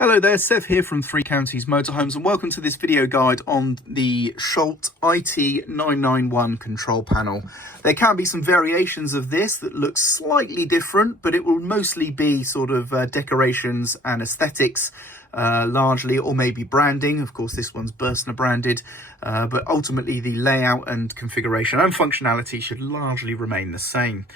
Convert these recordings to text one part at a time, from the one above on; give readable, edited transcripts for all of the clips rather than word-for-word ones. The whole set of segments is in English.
Hello there, Sev here from Three Counties Motorhomes, and welcome to this video guide on the Schaudt IT 991 control panel. There can be some variations of this that look slightly different, but it will mostly be sort of decorations and aesthetics largely, or maybe branding. Of course, this one's Berstner branded, but ultimately the layout and configuration and functionality should largely remain the same.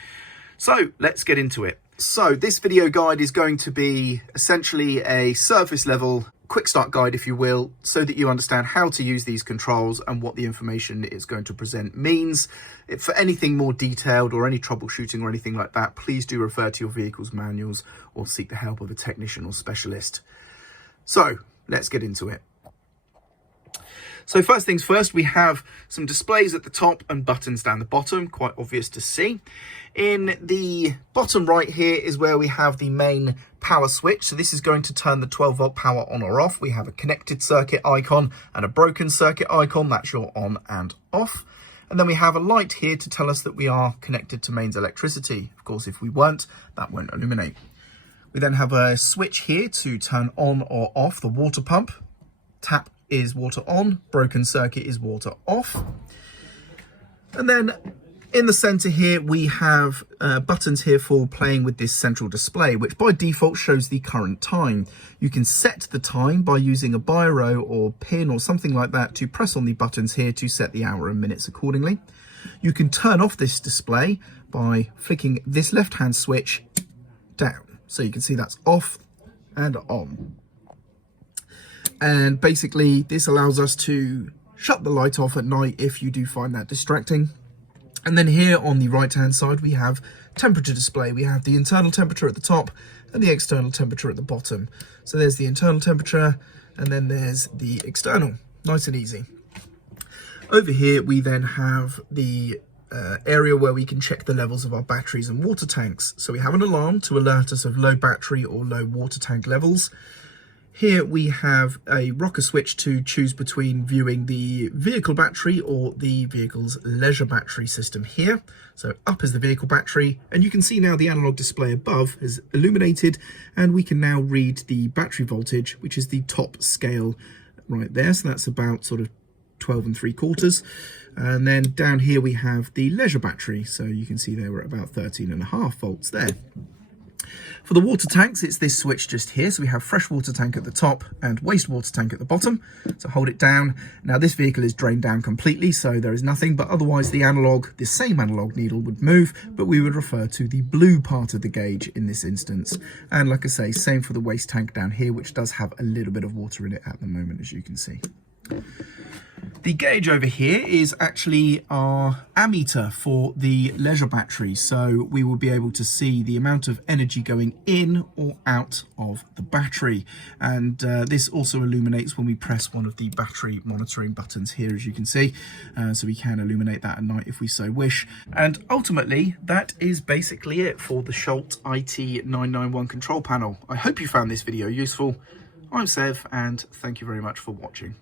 So let's get into it. So this video guide is going to be essentially a surface level quick start guide, if you will, so that you understand how to use these controls and what the information it's going to present means. For anything more detailed or any troubleshooting or anything like that, please do refer to your vehicle's manuals or seek the help of a technician or specialist. So let's get into it. So first things first, we have some displays at the top and buttons down the bottom, quite obvious to see. In the bottom right here is where we have the main power switch. So this is going to turn the 12-volt power on or off. We have a connected circuit icon and a broken circuit icon. That's your on and off. And then we have a light here to tell us that we are connected to mains electricity. Of course, if we weren't, that won't illuminate. We then have a switch here to turn on or off the water pump. Tap is water on, broken circuit is water off. And then in the center here, we have buttons here for playing with this central display, which by default shows the current time. You can set the time by using a biro or pin or something like that to press on the buttons here to set the hour and minutes accordingly. You can turn off this display by flicking this left-hand switch down. So you can see that's off and on. And basically this allows us to shut the light off at night if you do find that distracting. And then here on the right hand side we have temperature display. We have the internal temperature at the top and the external temperature at the bottom. So there's the internal temperature and then there's the external, nice and easy. Over here we then have the area where we can check the levels of our batteries and water tanks. So we have an alarm to alert us of low battery or low water tank levels. Here we have a rocker switch to choose between viewing the vehicle battery or the vehicle's leisure battery system here. So up is the vehicle battery, and you can see now the analog display above is illuminated, and we can now read the battery voltage, which is the top scale right there. So that's about sort of 12 3/4. And then down here we have the leisure battery. So you can see there we're at about 13.5 volts there. For the water tanks, it's this switch just here. So we have fresh water tank at the top and wastewater tank at the bottom. So hold it down. Now this vehicle is drained down completely, so there is nothing, but otherwise the same analog needle would move, but we would refer to the blue part of the gauge in this instance. And like I say, same for the waste tank down here, which does have a little bit of water in it at the moment, as you can see. The gauge over here is actually our ammeter for the leisure battery, so we will be able to see the amount of energy going in or out of the battery. And this also illuminates when we press one of the battery monitoring buttons here, as you can see, so we can illuminate that at night if we so wish. And ultimately that is basically it for the Schaudt IT 991 control panel. I hope you found this video useful. I'm Sev, and thank you very much for watching.